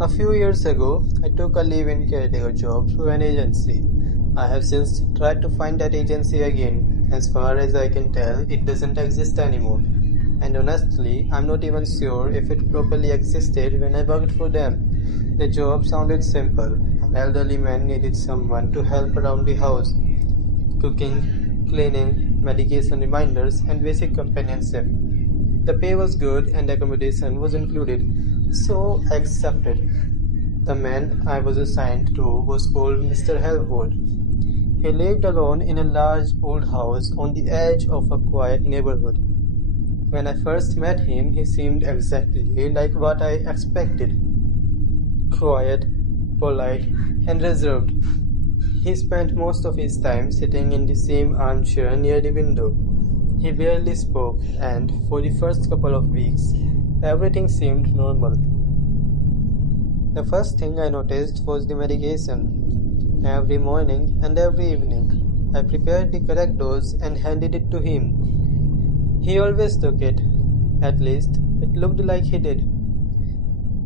A few years ago, I took a live-in caretaker job through an agency. I have since tried to find that agency again. As far as I can tell, it doesn't exist anymore. And honestly, I'm not even sure if it properly existed when I worked for them. The job sounded simple. An elderly man needed someone to help around the house, cooking, cleaning, medication reminders, and basic companionship. The pay was good and accommodation was included, so I accepted. The man I was assigned to was called Mr. Helwood. He lived alone in a large old house on the edge of a quiet neighborhood. When I first met him, he seemed exactly like what I expected: quiet, polite, and reserved. He spent most of his time sitting in the same armchair near the window. He barely spoke, and for the first couple of weeks, everything seemed normal. The first thing I noticed was the medication. Every morning and every evening, I prepared the correct dose and handed it to him. He always took it. At least, it looked like he did.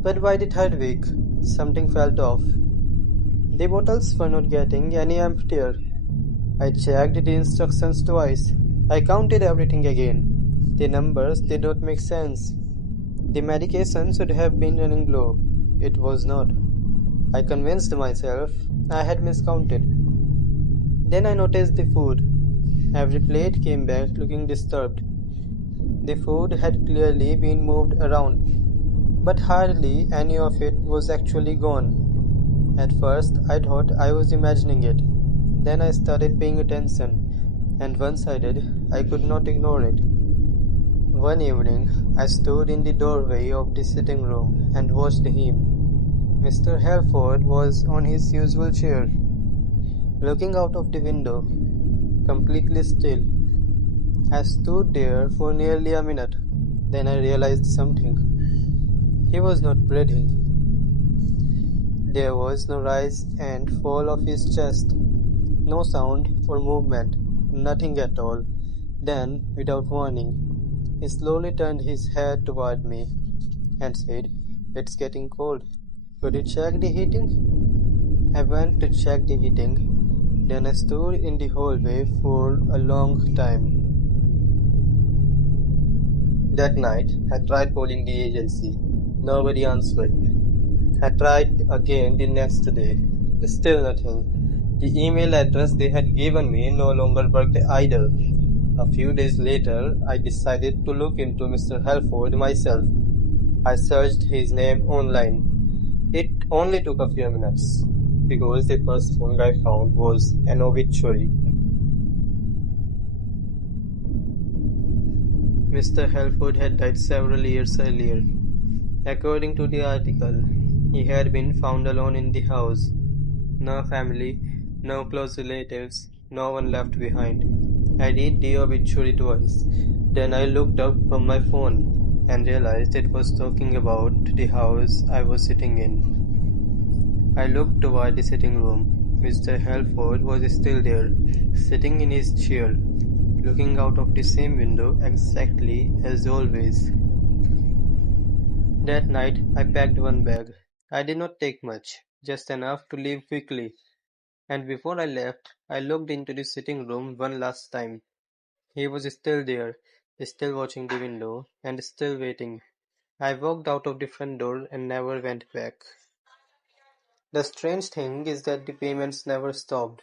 But by the third week, something felt off. The bottles were not getting any emptier. I checked the instructions twice. I counted everything again. The numbers did not make sense. The medication should have been running low. It was not. I convinced myself I had miscounted. Then I noticed the food. Every plate came back looking disturbed. The food had clearly been moved around, but hardly any of it was actually gone. At first, I thought I was imagining it. Then I started paying attention, and once I did, I could not ignore it. One evening, I stood in the doorway of the sitting room and watched him. Mr. Halford was on his usual chair, looking out of the window, completely still. I stood there for nearly a minute. Then I realized something. He was not breathing. There was no rise and fall of his chest, no sound or movement, nothing at all. Then, without warning, he slowly turned his head toward me and said, "It's getting cold. Could you check the heating?" I went to check the heating. Then I stood in the hallway for a long time. That night, I tried calling the agency. Nobody answered. I tried again the next day. Still nothing. The email address they had given me no longer worked either. A few days later, I decided to look into Mr. Halford myself. I searched his name online. It only took a few minutes, because the first thing I found was an obituary. Mr. Halford had died several years earlier. According to the article, he had been found alone in the house. No family, no close relatives, no one left behind. I read the obituary twice. Then I looked up from my phone and realized it was talking about the house I was sitting in. I looked toward the sitting room. Mr. Halford was still there, sitting in his chair, looking out of the same window exactly as always. That night, I packed one bag. I did not take much, just enough to leave quickly. And before I left, I looked into the sitting room one last time. He was still there, still watching the window, and still waiting. I walked out of the front door and never went back. The strange thing is that the payments never stopped.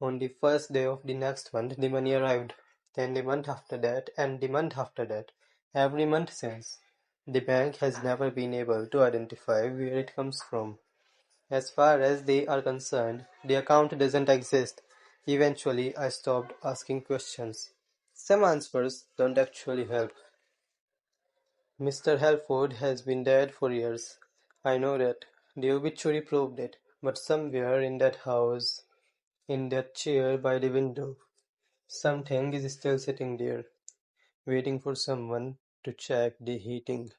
On the first day of the next month, the money arrived. Then the month after that, and the month after that. Every month since. The bank has never been able to identify where it comes from. As far as they are concerned, the account doesn't exist. Eventually, I stopped asking questions. Some answers don't actually help. Mr. Halford has been dead for years. I know that. The obituary proved it. But somewhere in that house, in that chair by the window, something is still sitting there, waiting for someone to check the heating.